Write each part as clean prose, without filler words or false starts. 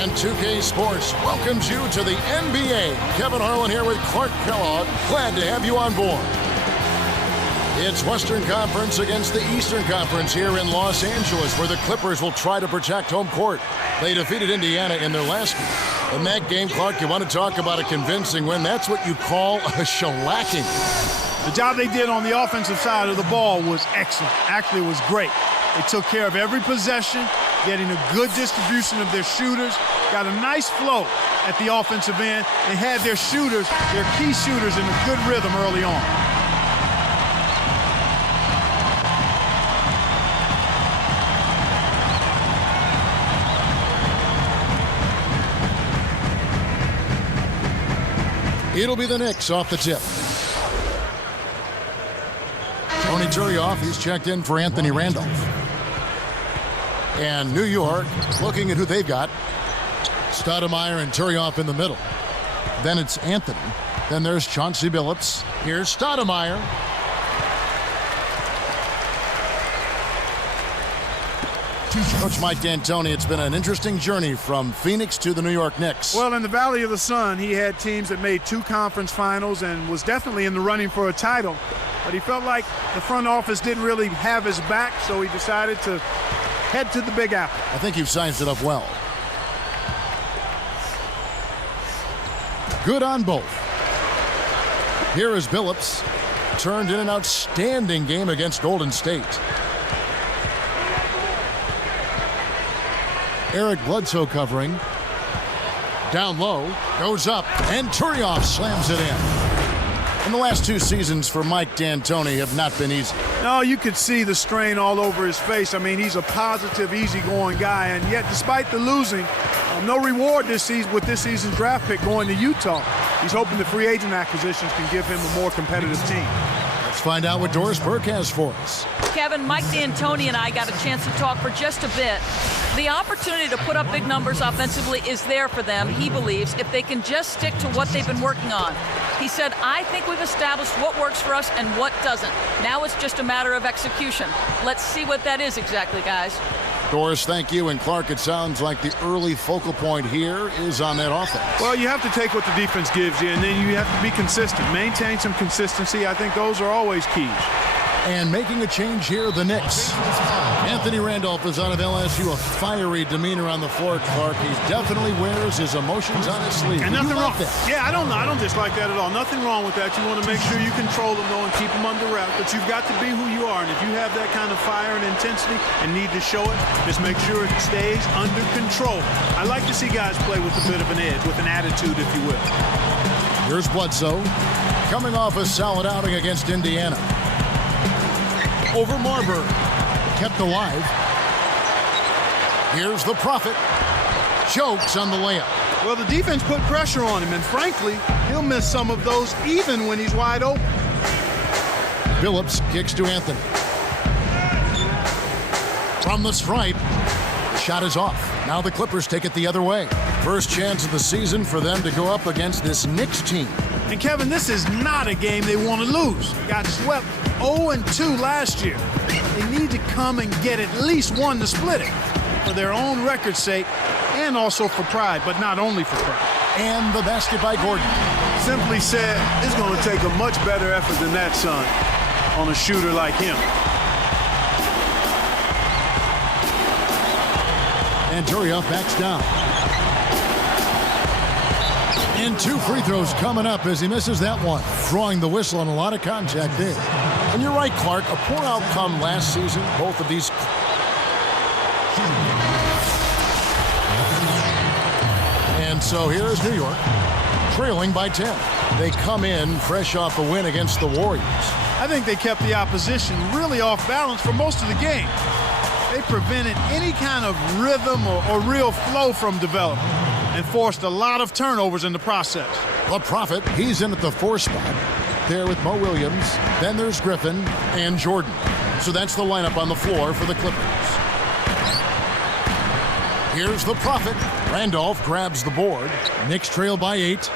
And 2K Sports welcomes you to the NBA. Kevin Harlan here with Clark Kellogg. Glad to have you on board. It's Western Conference against the Eastern Conference here in Los Angeles, where the Clippers will try to protect home court. They defeated Indiana in their last game. In that game, Clark, you want to talk about a convincing win. That's what you call a shellacking. The job they did on the offensive side of the ball was excellent. Actually, it was great. They took care of every possession, getting a good distribution of their shooters, got a nice flow at the offensive end, and had their shooters, their key shooters, in a good rhythm early on. It'll be the Knicks off the tip. Tony Turioff, he's checked in for Anthony Randolph. And New York, looking at who they've got. Stoudemire and Turioff in the middle. Then it's Anthony. Then there's Chauncey Billups. Here's Stoudemire. Coach Mike D'Antoni, it's been an interesting journey from Phoenix to the New York Knicks. Well, in the Valley of the Sun, he had teams that made 2 conference finals and was definitely in the running for a title. But he felt like the front office didn't really have his back, so he decided to head to the Big Apple. I think you've sized it up well. Good on both. Here is Billups. Turned in an outstanding game against Golden State. Eric Bledsoe covering. Down low, goes up, and Turioff slams it in. And the last 2 seasons for Mike D'Antoni have not been easy. No, you could see the strain all over his face. I mean, he's a positive, easygoing guy, and yet despite the losing, no reward this season with this season's draft pick going to Utah. He's hoping the free agent acquisitions can give him a more competitive team. Let's find out what Doris Burke has for us. Kevin, Mike D'Antoni and I got a chance to talk for just a bit. The opportunity to put up big numbers offensively is there for them, he believes, if they can just stick to what they've been working on. He said, I think we've established what works for us and what doesn't. Now it's just a matter of execution. Let's see what that is exactly, guys. Doris, thank you. And Clark, it sounds like the early focal point here is on that offense. Well, you have to take what the defense gives you, and then you have to be consistent. Maintain some consistency. I think those are always keys. And making a change here, the Knicks. Anthony Randolph is out of LSU, a fiery demeanor on the floor, Clark. He definitely wears his emotions on his sleeve. And nothing wrong. That? Yeah, I don't dislike that at all. Nothing wrong with that. You want to make sure you control them, though, and keep them under wraps. But you've got to be who you are. And if you have that kind of fire and intensity and need to show it, just make sure it stays under control. I like to see guys play with a bit of an edge, with an attitude, if you will. Here's Bledsoe, coming off a solid outing against Indiana. Over Marburg, kept alive. Here's the Prophet, chokes on the layup. Well, the defense put pressure on him, and frankly, he'll miss some of those even when he's wide open. Billups kicks to Anthony. From the stripe, the shot is off. Now the Clippers take it the other way. First chance of the season for them to go up against this Knicks team. And Kevin, this is not a game they want to lose. Got swept 0-2 last year. They need to come and get at least one to split it for their own record's sake and also for pride, but not only for pride. And the basket by Gordon. Simply said, it's going to take a much better effort than that, son, on a shooter like him. And Turioff backs down. And 2 free throws coming up as he misses that one. Drawing the whistle and a lot of contact there. And you're right, Clark, a poor outcome last season. Both of these. And so here is New York, trailing by 10. They come in fresh off a win against the Warriors. I think they kept the opposition really off balance for most of the game. They prevented any kind of rhythm or real flow from developing and forced a lot of turnovers in the process. The Prophet, he's in at the 4 spot. There with Mo Williams. Then there's Griffin and Jordan. So that's the lineup on the floor for the Clippers. Here's the Prophet. Randolph grabs the board. Knicks trail by 8.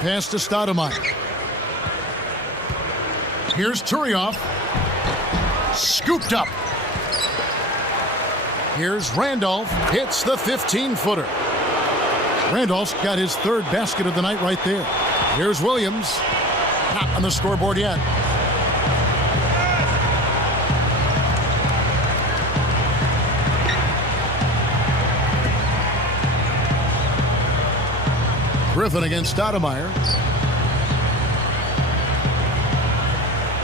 Pass to Stoudemire. Here's Turioff. Scooped up. Here's Randolph, hits the 15-footer. Randolph's got his third basket of the night right there. Here's Williams, not on the scoreboard yet. Griffin against Stoudemire.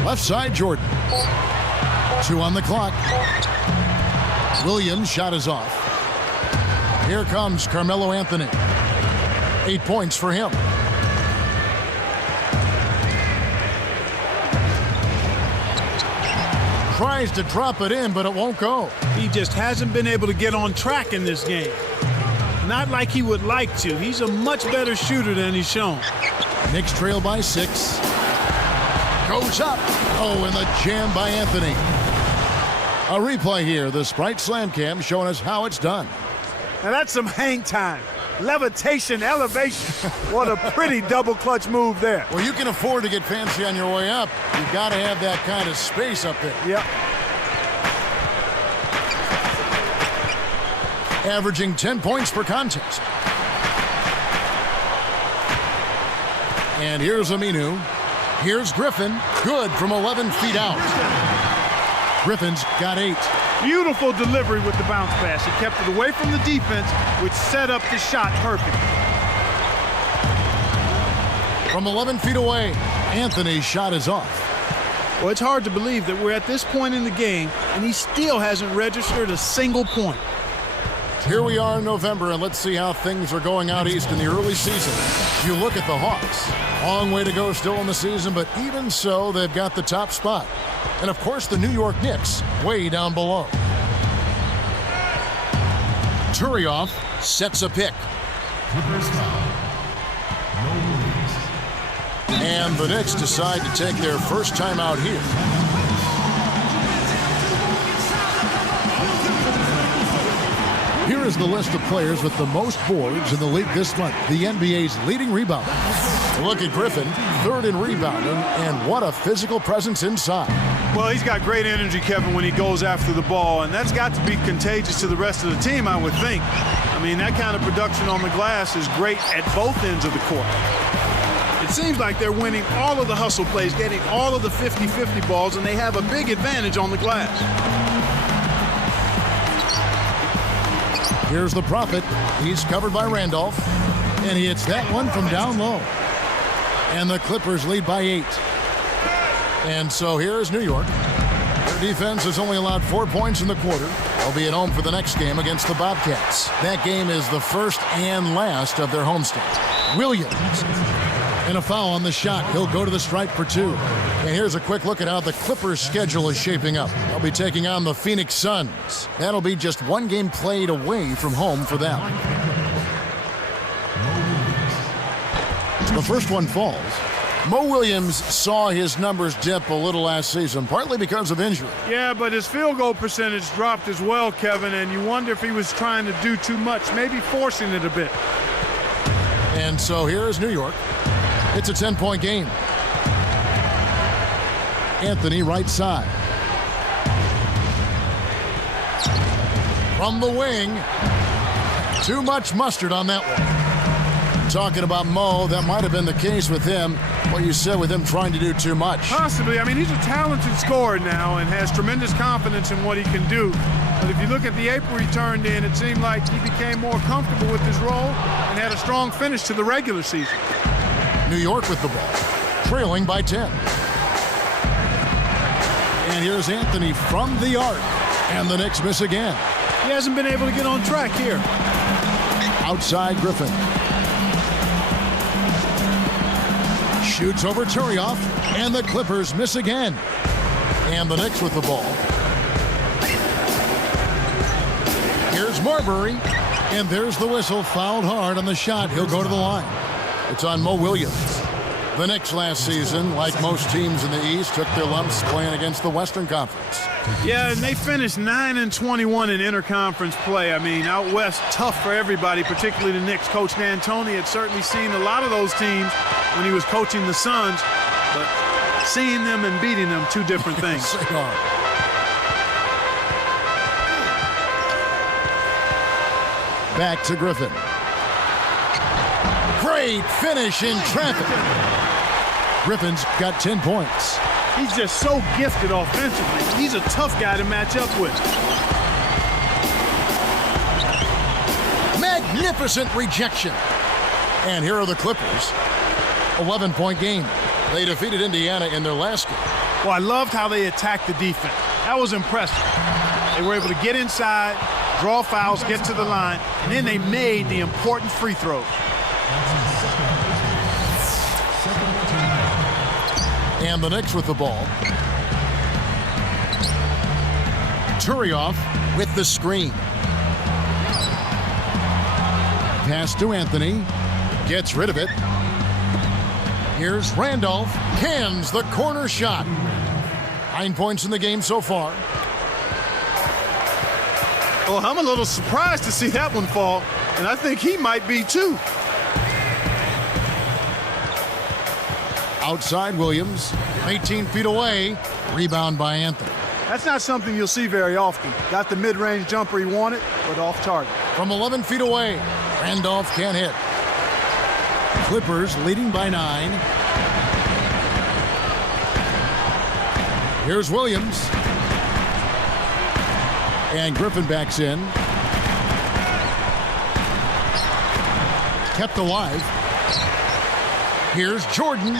Left side, Jordan. 2 on the clock. Williams' shot is off. Here comes Carmelo Anthony. 8 points for him. Tries to drop it in, but it won't go. He just hasn't been able to get on track in this game. Not like he would like to. He's a much better shooter than he's shown. Knicks trail by 6. Goes up. Oh, and the jam by Anthony. A replay here. The Sprite Slam Cam showing us how it's done. Now that's some hang time. Levitation, elevation. What a pretty double clutch move there. Well, you can afford to get fancy on your way up. You've got to have that kind of space up there. Yep. Averaging 10 points per contest. And here's Aminu. Here's Griffin. Good from 11 feet out. Griffin's got 8. Beautiful delivery with the bounce pass. He kept it away from the defense, which set up the shot perfect. From 11 feet away, Anthony's shot is off. Well, it's hard to believe that we're at this point in the game, and he still hasn't registered a single point. Here we are in November, and let's see how things are going out east in the early season. You look at the Hawks. Long way to go still in the season, but even so, they've got the top spot. And, of course, the New York Knicks way down below. Turioff sets a pick. And the Knicks decide to take their first time out here. Here is the list of players with the most boards in the league this month. The NBA's leading rebounder. Look at Griffin, 3rd in rebounding, and what a physical presence inside. Well, he's got great energy, Kevin, when he goes after the ball, and that's got to be contagious to the rest of the team, I would think. I mean, that kind of production on the glass is great at both ends of the court. It seems like they're winning all of the hustle plays, getting all of the 50-50 balls, and they have a big advantage on the glass. Here's the Prophet. He's covered by Randolph, and he hits that one from down low. And the Clippers lead by 8. And so here's New York. Their defense has only allowed 4 points in the quarter. They'll be at home for the next game against the Bobcats. That game is the first and last of their homestand. Williams. And a foul on the shot. He'll go to the stripe for 2. And here's a quick look at how the Clippers' schedule is shaping up. They'll be taking on the Phoenix Suns. That'll be just 1 game played away from home for them. The first one falls. Mo Williams saw his numbers dip a little last season, partly because of injury. Yeah, but his field goal percentage dropped as well, Kevin, and you wonder if he was trying to do too much, maybe forcing it a bit. And so here is New York. It's a 10-point game. Anthony right side. From the wing. Too much mustard on that one. Talking about Mo, that might have been the case with him. What you said with him trying to do too much. Possibly. I mean, he's a talented scorer now and has tremendous confidence in what he can do. But if you look at the April he turned in, it seemed like he became more comfortable with his role and had a strong finish to the regular season. New York with the ball, trailing by 10. And here's Anthony from the arc. And the Knicks miss again. He hasn't been able to get on track here. Outside Griffin. Shoots over Turioff, and the Clippers miss again. And the Knicks with the ball. Here's Marbury, and there's the whistle. Fouled hard on the shot. He'll go to the line. It's on Mo Williams. The Knicks last season, like most teams in the East, took their lumps playing against the Western Conference. Yeah, and they finished 9-21 in interconference play. I mean, out west, tough for everybody, particularly the Knicks. Coach D'Antoni had certainly seen a lot of those teams when he was coaching the Suns, but seeing them and beating them, 2 different things. Back to Griffin. Great finish in traffic. Griffin's got 10 points. He's just so gifted offensively. He's a tough guy to match up with. Magnificent rejection. And here are the Clippers. 11-point game. They defeated Indiana in their last game. Well, I loved how they attacked the defense. That was impressive. They were able to get inside, draw fouls, get to the line, and then they made the important free throws. And the Knicks with the ball. Turioff with the screen. Pass to Anthony. Gets rid of it. Here's Randolph. Cans the corner shot. 9 points in the game so far. Well, I'm a little surprised to see that one fall, and I think he might be too. Outside Williams, 18 feet away. Rebound by Anthony. That's not something you'll see very often. Got the mid-range jumper he wanted, but off target. From 11 feet away, Randolph can't hit. Clippers leading by 9. Here's Williams. And Griffin backs in. Kept alive. Here's Jordan.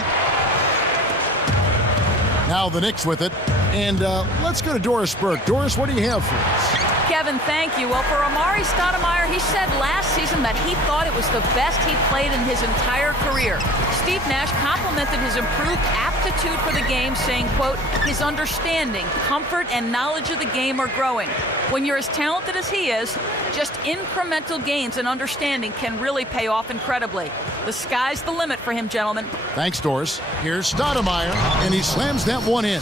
Now the Knicks with it. And let's go to Doris Burke. Doris, what do you have for us? Kevin, thank you. Well, for Amari Stoudemire, he said last season that he thought it was the best he'd played in his entire career. Steve Nash complimented his improved aptitude for the game, saying, quote, his understanding, comfort, and knowledge of the game are growing. When you're as talented as he is, just incremental gains and understanding can really pay off incredibly. The sky's the limit for him, gentlemen. Thanks, Doris. Here's Stoudemire, and he slams that one in.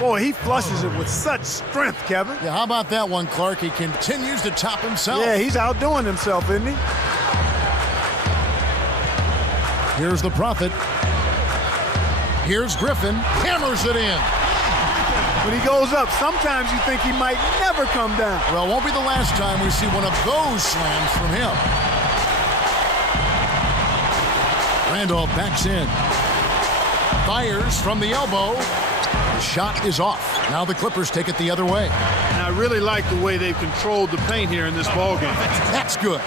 Boy, he flushes it with such strength, Kevin. Yeah, how about that one, Clark? He continues to top himself. Yeah, he's outdoing himself, isn't he? Here's the Prophet. Here's Griffin. Hammers it in. When he goes up, sometimes you think he might never come down. Well, it won't be the last time we see one of those slams from him. Randolph backs in. Fires from the elbow. The shot is off. Now the Clippers take it the other way. And I really like the way they've controlled the paint here in this ballgame. That's good.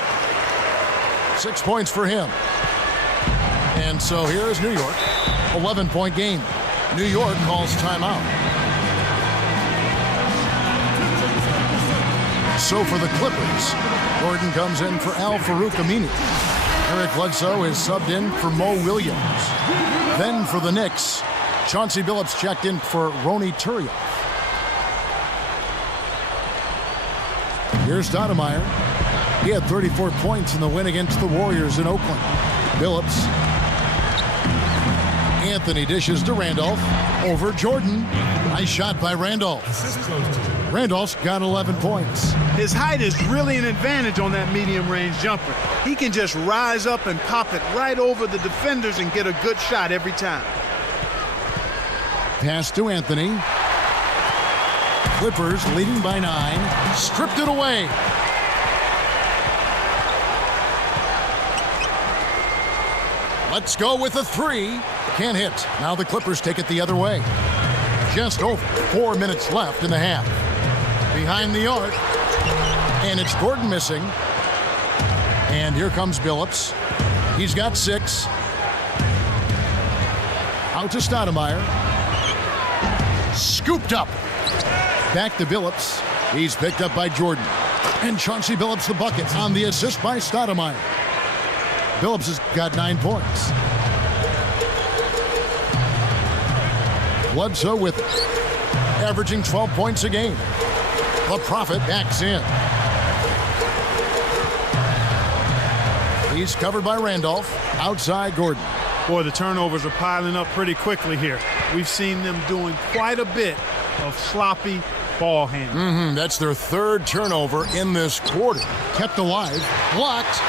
6 points for him. And so here is New York. 11-point game. New York calls timeout. So for the Clippers, Gordon comes in for Al-Farouq Amini. Eric Bledsoe is subbed in for Mo Williams. Then for the Knicks, Chauncey Billups checked in for Ronny Turioff. Here's Stoudemire. He had 34 points in the win against the Warriors in Oakland. Billups. Anthony dishes to Randolph. Over Jordan. Nice shot by Randolph. Randolph's got 11 points. His height is really an advantage on that medium-range jumper. He can just rise up and pop it right over the defenders and get a good shot every time. Pass to Anthony. Clippers leading by 9. Stripped it away. Let's go with a 3. Can't hit. Now the Clippers take it the other way. Just over 4 minutes left in the half. Behind the arc. And it's Gordon missing. And here comes Billups. He's got 6. Out to Stoudemire. Scooped up. Back to Billups. He's picked up by Jordan. And Chauncey Billups the bucket on the assist by Stoudemire. Billups has got 9 points. Bledsoe with it, averaging 12 points a game. The Prophet backs in. He's covered by Randolph. Outside Gordon. Boy, the turnovers are piling up pretty quickly here. We've seen them doing quite a bit of sloppy ball handling. That's their 3rd turnover in this quarter. Kept alive. Blocked.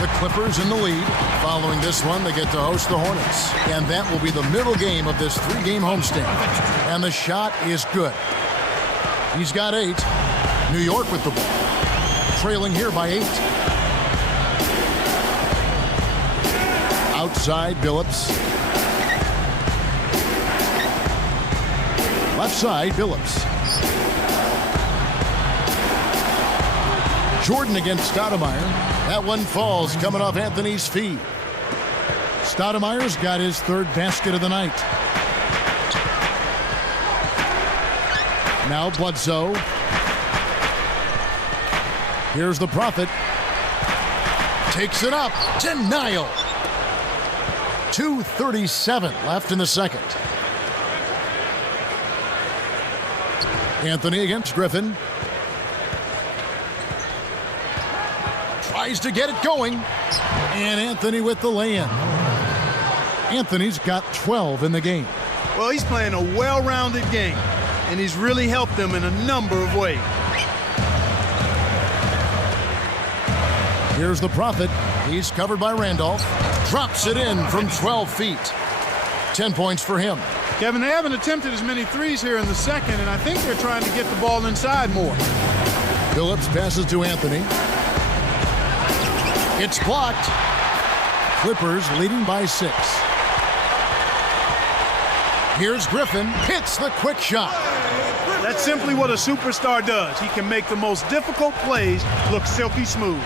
The Clippers in the lead. Following this one, they get to host the Hornets. And that will be the middle game of this 3-game homestand. And the shot is good. He's got 8. New York with the ball. trailing here by 8. Outside, Billups. Left side, Billups. Jordan against Stoudemire. That one falls coming off Anthony's feet. Stoudemire's got his 3rd basket of the night. Now Bledsoe. Here's the Prophet. Takes it up. Denial. 2:37 left in the second. Anthony against Griffin. Tries to get it going. And Anthony with the lay-in. Anthony's got 12 in the game. Well, he's playing a well-rounded game, and he's really helped them in a number of ways. Here's the Prophet. He's covered by Randolph. Drops it in from 12 feet. 10 points for him. Kevin, they haven't attempted as many threes here in the second, and I think they're trying to get the ball inside more. Billups passes to Anthony. It's blocked. Clippers leading by 6. Here's Griffin. Hits the quick shot. That's simply what a superstar does. He can make the most difficult plays look silky smooth.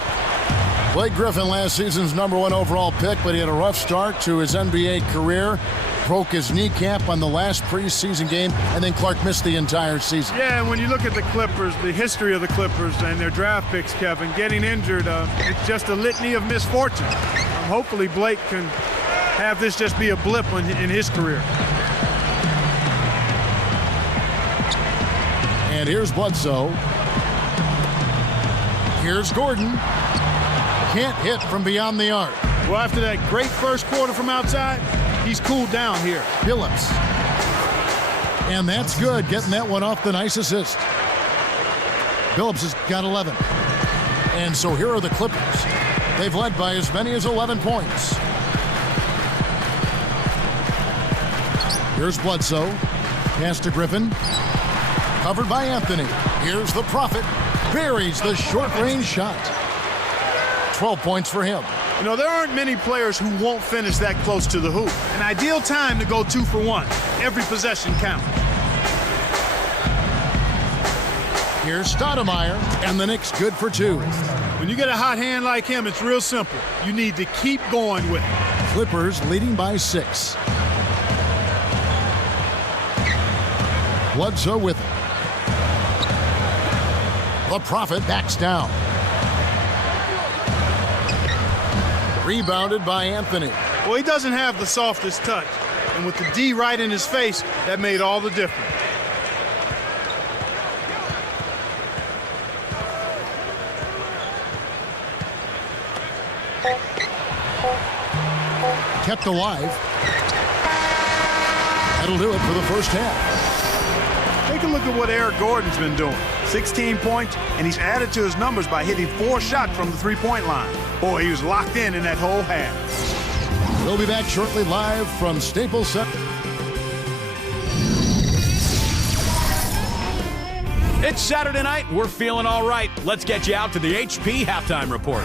Blake Griffin, last season's #1 overall pick, but he had a rough start to his NBA career. Broke his kneecap on the last preseason game, and then Clark missed the entire season. Yeah, and when you look at the Clippers, the history of the Clippers and their draft picks, Kevin, getting injured, it's just a litany of misfortune. Hopefully Blake can have this just be a blip in his career. And here's Bledsoe. Here's Gordon. Can't hit from beyond the arc. Well, after that great first quarter from outside, he's cooled down here. Billups. And that's good, getting that one off the nice assist. Billups has got 11. And so here are the Clippers. They've led by as many as 11 points. Here's Bledsoe. Pass to Griffin. Covered by Anthony. Here's the Prophet. Buries the short-range shot. 12 points for him. You know, there aren't many players who won't finish that close to the hoop. An ideal time to go 2 for 1. Every possession counts. Here's Stoudemire, and the Knicks good for 2. When you get a hot hand like him, it's real simple. You need to keep going with it. Clippers leading by 6. Bledsoe with it. The Prophet backs down. Rebounded by Anthony. Well, he doesn't have the softest touch. And with the D right in his face, that made all the difference. Kept alive. That'll do it for the first half. Take a look at what Eric Gordon's been doing. 16 points, and he's added to his numbers by hitting 4 shots from the three-point line. Boy, he was locked in that whole half. We'll be back shortly live from Staples Center. It's Saturday night. We're feeling all right. Let's get you out to the HP halftime report.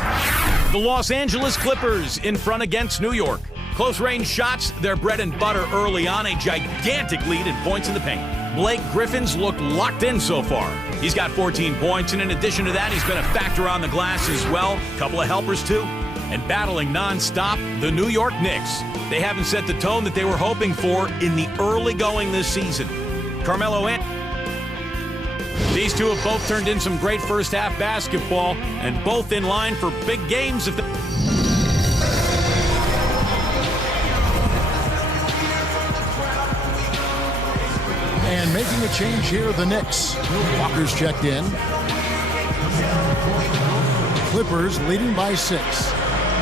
The Los Angeles Clippers in front against New York. Close-range shots, their bread and butter early on, a gigantic lead in points in the paint. Blake Griffin's looked locked in so far. He's got 14 points, and in addition to that, he's been a factor on the glass as well. A couple of helpers, too. And battling nonstop, the New York Knicks. They haven't set the tone that they were hoping for in the early going this season. Carmelo Anthony. These two have both turned in some great first-half basketball, and both in line for big games if And making a change here, the Knicks. Walker's checked in. Clippers leading by 6.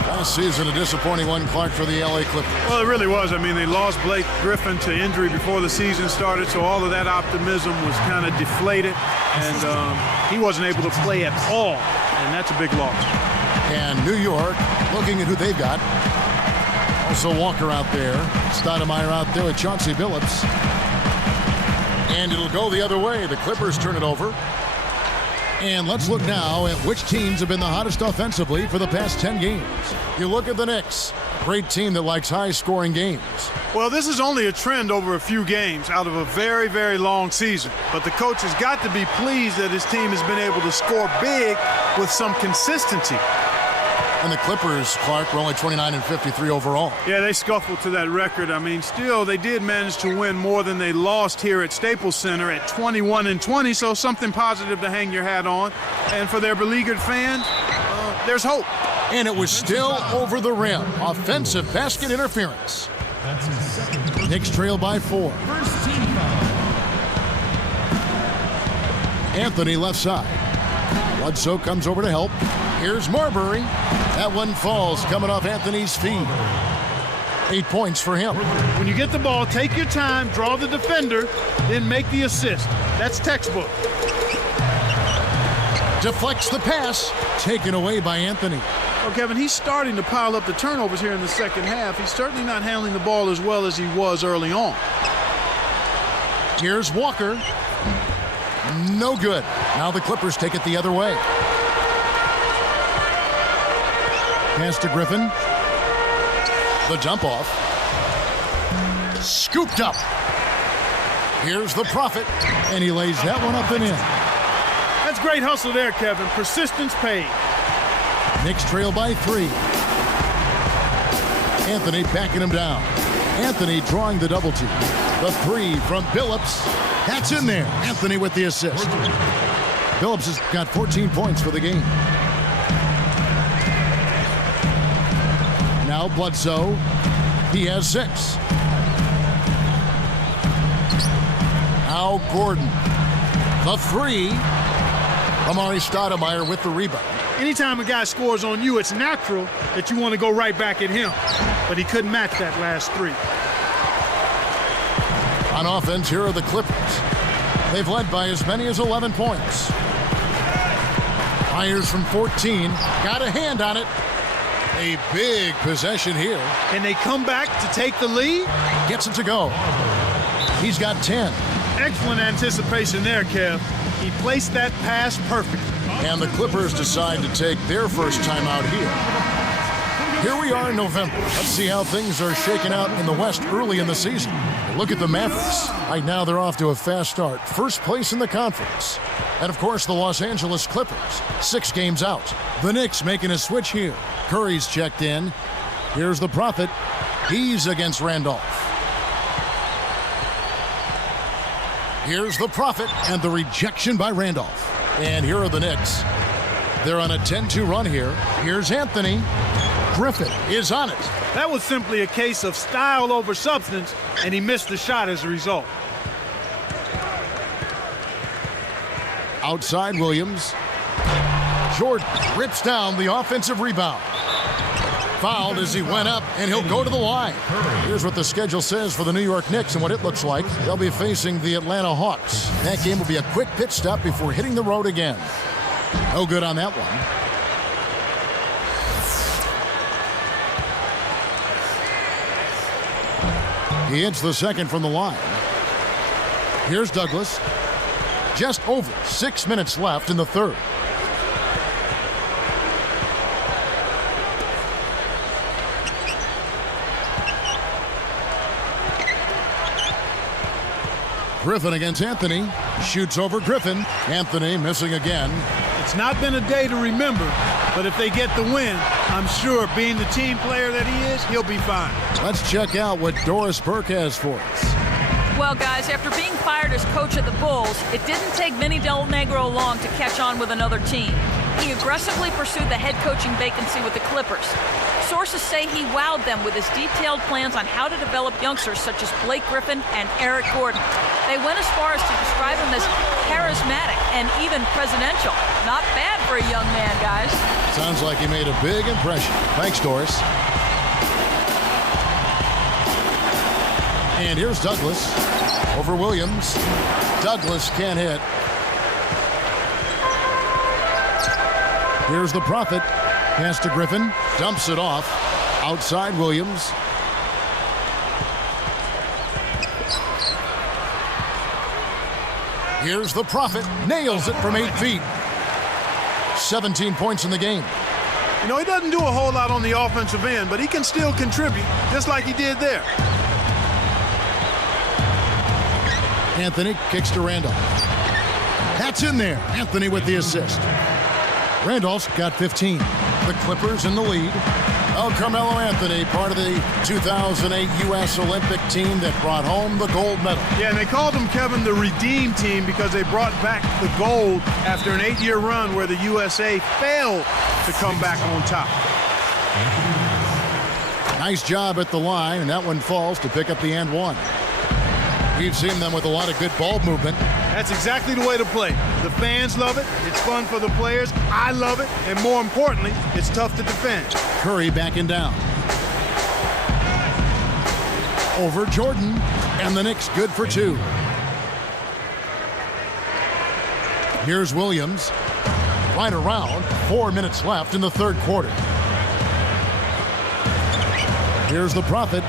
Last season, a disappointing one, Clark, for the LA Clippers. Well, it really was. I mean, they lost Blake Griffin to injury before the season started, so all of that optimism was kind of deflated, and he wasn't able to play at all, and that's a big loss. And New York, looking at who they've got. Also Walker out there. Stoudemire out there with Chauncey Billups. And it'll go the other way. The Clippers turn it over. And let's look now at which teams have been the hottest offensively for the past 10 games. You look at the Knicks, great team that likes high-scoring games. Well, this is only a trend over a few games out of a very, very long season. But the coach has got to be pleased that his team has been able to score big with some consistency. And the Clippers, Clark, were only 29-53 overall. Yeah, they scuffled to that record. I mean, still, they did manage to win more than they lost here at Staples Center at 21-20, so something positive to hang your hat on. And for their beleaguered fans, there's hope. And it was still over the rim. Offensive basket interference. Knicks trail by 4. Anthony left side. Bledsoe comes over to help. Here's Marbury. That one falls, coming off Anthony's feet. 8 points for him. When you get the ball, take your time, draw the defender, then make the assist. That's textbook. Deflects the pass, taken away by Anthony. Well, Kevin, he's starting to pile up the turnovers here in the second half. He's certainly not handling the ball as well as he was early on. Here's Walker. No good. Now the Clippers take it the other way. Pass to Griffin. The dump off. Scooped up. Here's the Prophet, and he lays that one up and in. That's great hustle there, Kevin. Persistence paid. Knicks trail by 3. Anthony backing him down. Anthony drawing the double team. The 3 from Billups. That's in there. Anthony with the assist. Billups has got 14 points for the game. Now Bledsoe. He has 6. Now Gordon. The 3. Amari Stoudemire with the rebound. Anytime a guy scores on you, it's natural that you want to go right back at him. But he couldn't match that last 3. On offense, here are the Clippers. They've led by as many as 11 points. Myers from 14. Got a hand on it. A big possession here. And they come back to take the lead. Gets it to go. He's got 10. Excellent anticipation there, Kev. He placed that pass perfectly. And the Clippers decide to take their first time out here. Here we are in November. Let's see how things are shaking out in the West early in the season. Look at the Mavericks. Right now they're off to a fast start. First place in the conference. And of course the Los Angeles Clippers, 6 games out. The Knicks making a switch here. Curry's checked in. Here's the Prophet. He's against Randolph. Here's the Prophet and the rejection by Randolph. And here are the Knicks. They're on a 10-2 run here. Here's Anthony. Griffin is on it. That was simply a case of style over substance, and he missed the shot as a result. Outside Williams. Jordan rips down the offensive rebound. Fouled as he went up, and he'll go to the line. Here's what the schedule says for the New York Knicks and what it looks like. They'll be facing the Atlanta Hawks. That game will be a quick pit stop before hitting the road again. No good on that one. He hits the second from the line. Here's Douglas. Just over 6 minutes left in the third. Griffin against Anthony. Shoots over Griffin. Anthony missing again. It's not been a day to remember, but if they get the win, I'm sure being the team player that he is, he'll be fine. Let's check out what Doris Burke has for us. Well, guys, after being fired as coach of the Bulls, it didn't take Vinny Del Negro long to catch on with another team. He aggressively pursued the head coaching vacancy with the Clippers. Sources say he wowed them with his detailed plans on how to develop youngsters such as Blake Griffin and Eric Gordon. They went as far as to describe him as charismatic and even presidential. Not bad for a young man, guys. Sounds like he made a big impression. Thanks, Doris. And here's Douglas over Williams. Douglas can't hit. Here's the Prophet. Pass to Griffin. Dumps it off. Outside Williams. Here's the Prophet. Nails it from 8 feet. 17 points in the game. You know, he doesn't do a whole lot on the offensive end, but he can still contribute, just like he did there. Anthony kicks to Randolph. That's in there. Anthony with the assist. Randolph's got 15. The Clippers in the lead. Oh, Carmelo Anthony, part of the 2008 U.S. Olympic team that brought home the gold medal. Yeah, and they called them, Kevin, the Redeem Team because they brought back the gold after an 8-year run where the USA failed to come back on top. Nice job at the line, and that one falls to pick up the and one. We've seen them with a lot of good ball movement. That's exactly the way to play. The fans love it. It's fun for the players. I love it. And more importantly, it's tough to defend. Curry backing down. Over Jordan, and the Knicks good for two. Here's Williams. Right around. 4 minutes left in the third quarter. Here's the Prophet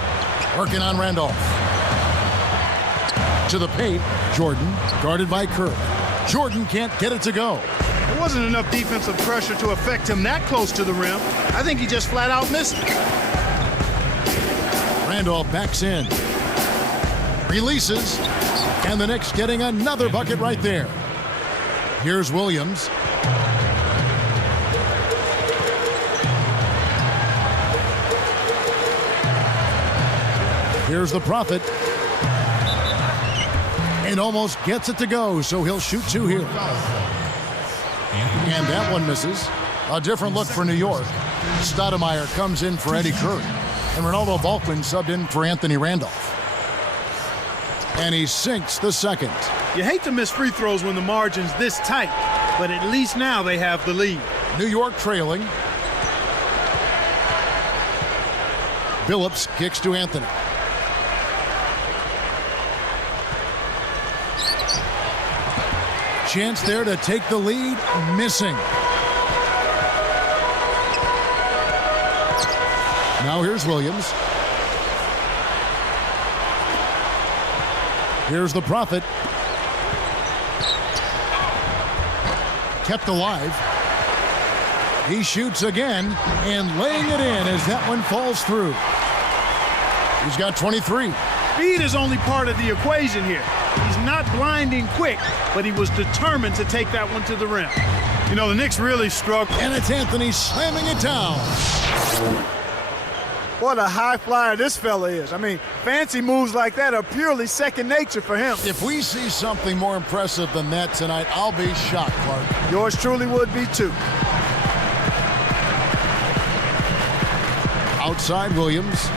working on Randolph. To the paint, Jordan, guarded by Kerr. Jordan can't get it to go. There wasn't enough defensive pressure to affect him that close to the rim. I think he just flat out missed it. Randolph backs in. Releases. And the Knicks getting another bucket right there. Here's Williams. Here's the Prophet. And almost gets it to go, so he'll shoot two here. And that one misses. A different look for New York. Stoudemire comes in for Eddie Curry. And Ronaldo Balquin subbed in for Anthony Randolph. And he sinks the second. You hate to miss free throws when the margin's this tight, but at least now they have the lead. New York trailing. Billups kicks to Anthony. Chance there to take the lead, missing. Now here's Williams. Here's the Prophet. Kept alive. He shoots again and laying it in as that one falls through. He's got 23. Speed is only part of the equation here. He's not blinding quick, but he was determined to take that one to the rim. You know, the Knicks really struggled. And it's Anthony slamming it down. What a high flyer this fella is. I mean, fancy moves like that are purely second nature for him. If we see something more impressive than that tonight, I'll be shocked, Clark. Yours truly would be too. Outside Williams.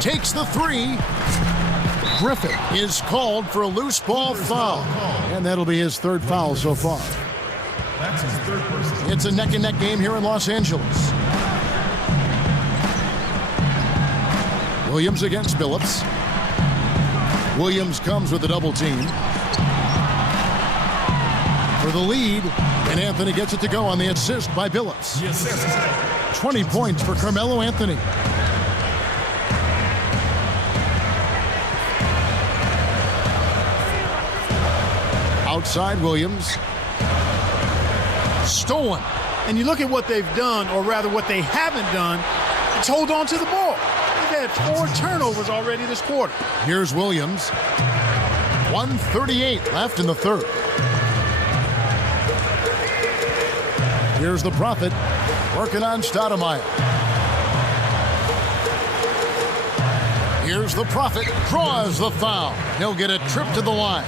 Takes the three. Griffin is called for a loose ball foul. And that'll be his third foul so far. That's his third person. It's a neck-and-neck game here in Los Angeles. Williams against Billups. Williams comes with a double team. For the lead, and Anthony gets it to go on the assist by Billups. 20 points for Carmelo Anthony. Outside Williams. Stolen. And you look at what they've done, or rather what they haven't done, it's hold on to the ball. They've had 4 turnovers already this quarter. Here's Williams. 1:38 left in the third. Here's the Prophet working on Stoudemire. Here's the Prophet, draws the foul. He'll get a trip to the line.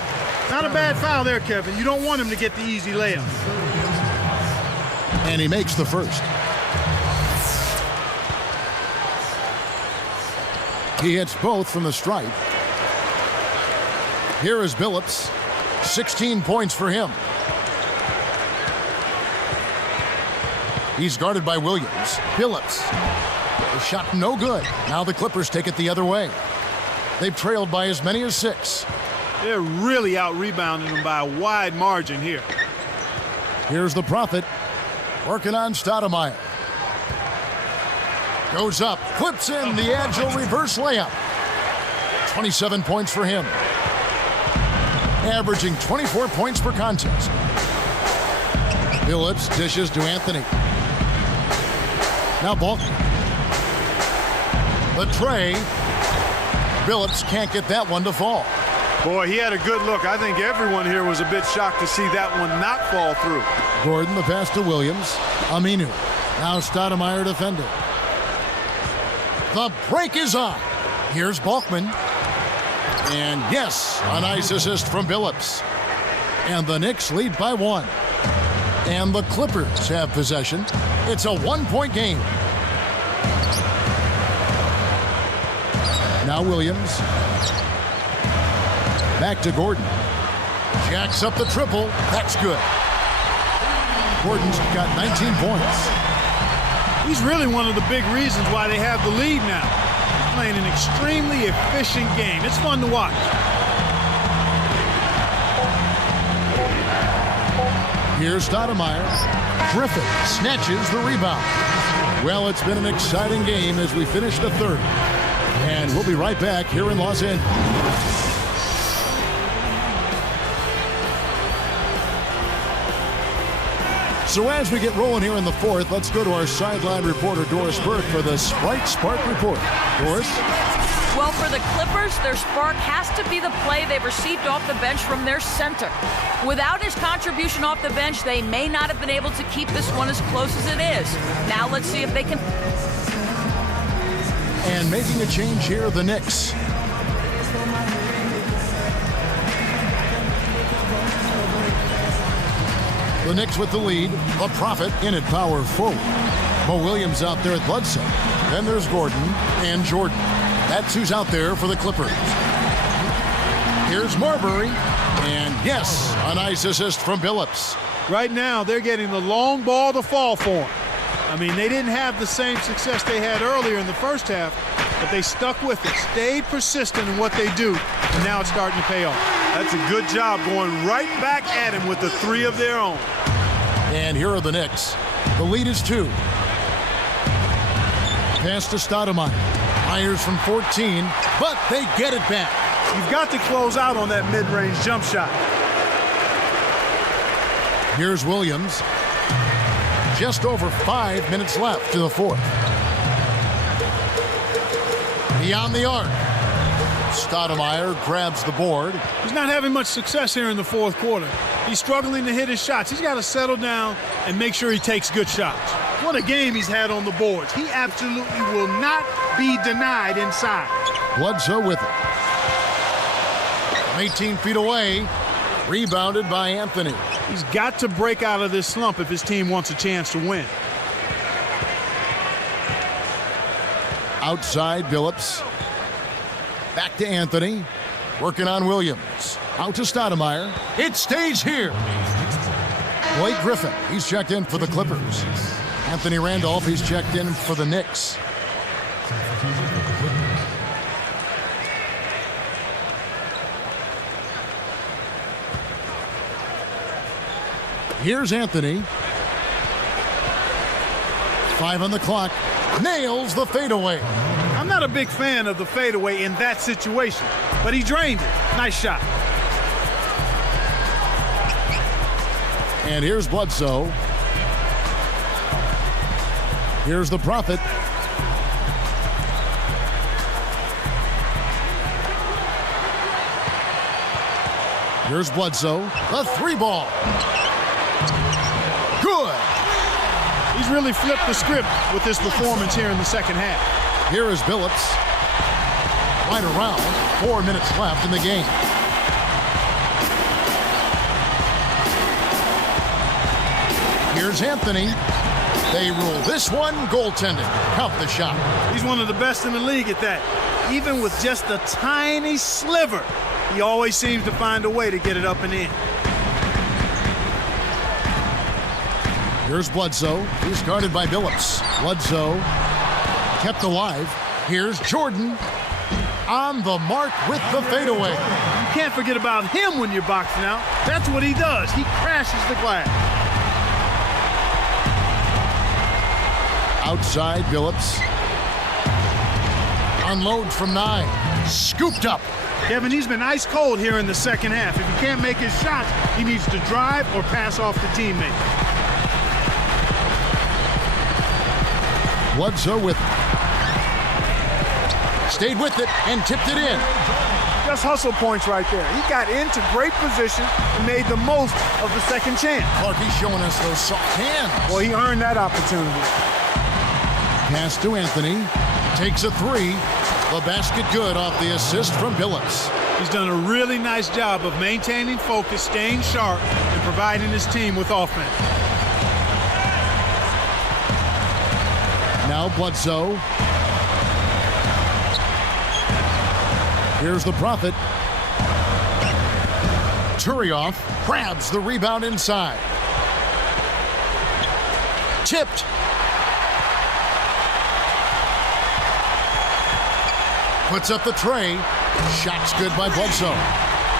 Not a bad foul there, Kevin. You don't want him to get the easy layup. And he makes the first. He hits both from the stripe. Here is Billups. 16 points for him. He's guarded by Williams. Billups. The shot no good. Now the Clippers take it the other way. They've trailed by as many as 6. They're really out-rebounding them by a wide margin here. Here's the Prophet working on Stoudemire. Goes up, clips in the agile reverse layup. 27 points for him. Averaging 24 points per contest. Billups dishes to Anthony. Now Balkan. The tray. Billups can't get that one to fall. Boy, he had a good look. I think everyone here was a bit shocked to see that one not fall through. Gordon, the pass to Williams. Aminu. Now Stoudemire defending. The break is on. Here's Balkman. And yes, a nice assist from Billups. And the Knicks lead by 1. And the Clippers have possession. It's a 1-point game. Now Williams. Back to Gordon. Jacks up the triple. That's good. Gordon's got 19 points. He's really one of the big reasons why they have the lead now. He's playing an extremely efficient game. It's fun to watch. Here's Stoudemire. Griffin snatches the rebound. Well, it's been an exciting game as we finish the third. And we'll be right back here in Los Angeles. So as we get rolling here in the fourth, let's go to our sideline reporter, Doris Burke, for the Sprite Spark Report. Doris? Well, for the Clippers, their spark has to be the play they received off the bench from their center. Without his contribution off the bench, they may not have been able to keep this one as close as it is. Now let's see if they can. And making a change here, the Knicks. The Knicks with the lead. The Prophet in at power forward. Mo Williams out there at Bledsoe. Then there's Gordon and Jordan. That's who's out there for the Clippers. Here's Marbury. And yes, a nice assist from Billups. Right now, they're getting the long ball to fall for them. I mean, they didn't have the same success they had earlier in the first half, but they stuck with it, stayed persistent in what they do, and now it's starting to pay off. That's a good job going right back at him with the 3 of their own. And here are the Knicks. The lead is 2. Pass to Stoudemire. Myers from 14, but they get it back. You've got to close out on that mid-range jump shot. Here's Williams. Just over 5 minutes left to the fourth. Beyond the arc. Stoudemire grabs the board. He's not having much success here in the fourth quarter. He's struggling to hit his shots. He's got to settle down and make sure he takes good shots. What a game he's had on the boards. He absolutely will not be denied inside. Bledsoe with it. 18 feet away. Rebounded by Anthony. He's got to break out of this slump if his team wants a chance to win. Outside, Billups. Back to Anthony. Working on Williams. Out to Stoudemire. It stays here. Blake Griffin, he's checked in for the Clippers. Anthony Randolph, he's checked in for the Knicks. Here's Anthony. 5 on the clock. Nails the fadeaway. I'm not a big fan of the fadeaway in that situation, but he drained it. Nice shot. And here's Bledsoe. Here's the Prophet. Here's Bledsoe. The 3-ball. Good. He's really flipped the script with this performance here in the second half. Here is Billups. Right around. 4 minutes left in the game. Here's Anthony. They rule this one goaltending. Count the shot. He's one of the best in the league at that. Even with just a tiny sliver, he always seems to find a way to get it up and in. Here's Bledsoe. He's guarded by Billups. Bledsoe kept alive. Here's Jordan on the mark with the fadeaway. You can't forget about him when you're boxing out. That's what he does. He crashes the glass. Outside, Billups. Unload from 9. Scooped up. Kevin, he's been ice cold here in the second half. If he can't make his shots, he needs to drive or pass off the teammate. Bledsoe with it. Stayed with it and tipped it in. Just hustle points right there. He got into great position and made the most of the second chance. Clark, he's showing us those soft hands. Well, he earned that opportunity. Pass to Anthony. Takes a three. The basket good off the assist from Billups. He's done a really nice job of maintaining focus, staying sharp, and providing his team with offense. Now Bledsoe. Here's the Prophet. Turioff grabs the rebound inside. Tipped. Puts up the tray. Shot's good by Bledsoe.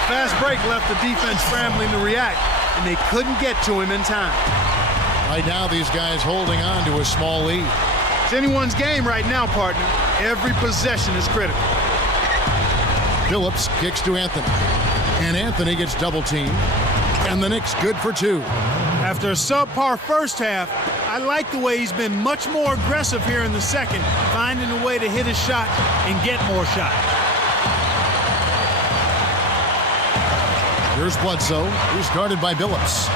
Fast break left the defense scrambling to react, and they couldn't get to him in time. Right now, these guys holding on to a small lead. It's anyone's game right now, partner. Every possession is critical. Billups kicks to Anthony. And Anthony gets double-teamed. And the Knicks good for two. After a subpar first half, I like the way he's been much more aggressive here in the second, finding a way to hit his shot and get more shots. Here's Bledsoe, who's guarded by Billups.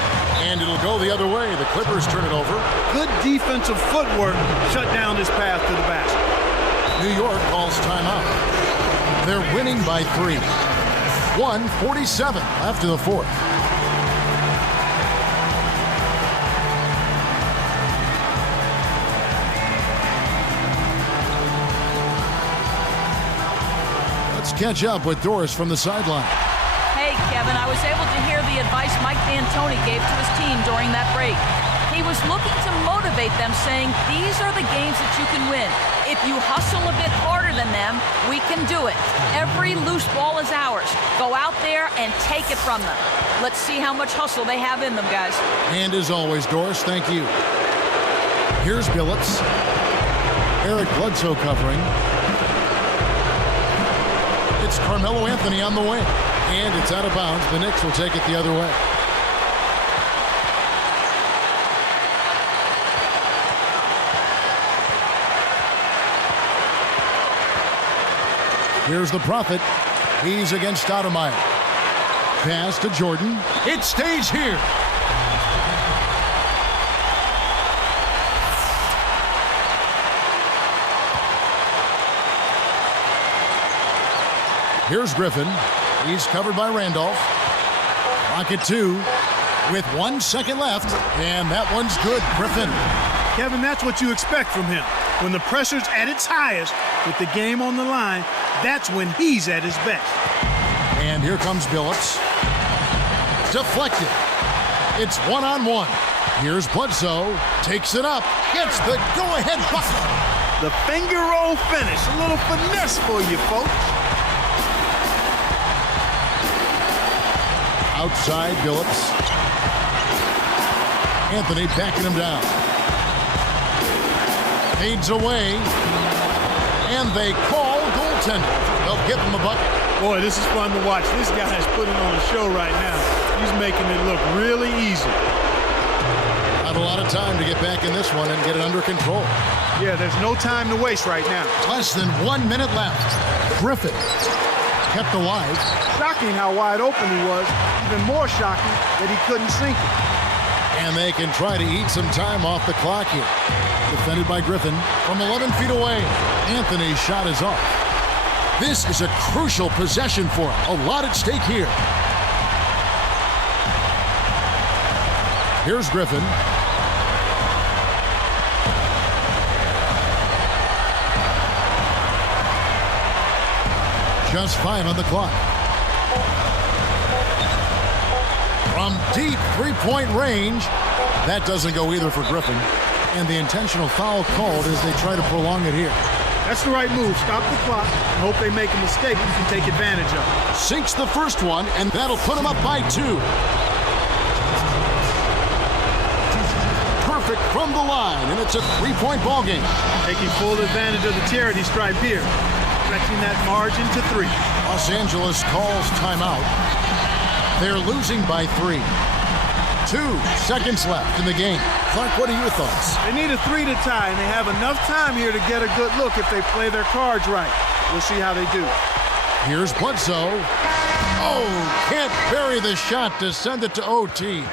And it'll go the other way. The Clippers turn it over. Good defensive footwork shut down his path to the basket. New York calls timeout. They're winning by 3. 1:47 after the fourth. Let's catch up with Doris from the sideline. Hey, Kevin, I was able to hear the advice Mike D'Antoni gave to his team during that break. He was looking to motivate them, saying, these are the games that you can win. If you hustle a bit harder than them, we can do it. Every loose ball is ours. Go out there and take it from them. Let's see how much hustle they have in them, guys. And as always, Doris, thank you. Here's Billups. Eric Bledsoe covering. It's Carmelo Anthony on the wing. And it's out of bounds. The Knicks will take it the other way. Here's the Prophet. He's against Stoudemire. Pass to Jordan. It stays here. Here's Griffin. He's covered by Randolph. Rocket 2 with 1 second left. And that one's good. Griffin. Kevin, that's what you expect from him. When the pressure's at its highest, with the game on the line, that's when he's at his best. And here comes Billups. Deflected. It's 1-on-1. Here's Bledsoe. Takes it up. Gets the go-ahead bucket. The finger roll finish. A little finesse for you, folks. Outside, Billups. Anthony backing him down. Fades away. And they call goaltender. They'll give him a bucket. Boy, this is fun to watch. This guy is putting on a show right now. He's making it look really easy. Not a lot of time to get back in this one and get it under control. Yeah, there's no time to waste right now. Less than 1 minute left. Griffin kept alive. Shocking how wide open he was. Even more shocking that he couldn't sink it. And they can try to eat some time off the clock here. Defended by Griffin from 11 feet away. Anthony's shot is off. This is a crucial possession for him. A lot at stake here. Here's Griffin. Just 5 on the clock. From deep three-point range. That doesn't go either for Griffin. And the intentional foul called as they try to prolong it here. That's the right move. Stop the clock and hope they make a mistake you can take advantage of. Sinks the first one, and that'll put him up by 2. Perfect from the line, and it's a 3-point ball game. Taking full advantage of the charity stripe here. Stretching that margin to 3. Los Angeles calls timeout. They're losing by 3. 2 seconds left in the game. Clark, what are your thoughts? They need a 3 to tie, and they have enough time here to get a good look if they play their cards right. We'll see how they do. Here's Bledsoe. Oh, can't bury the shot to send it to OT.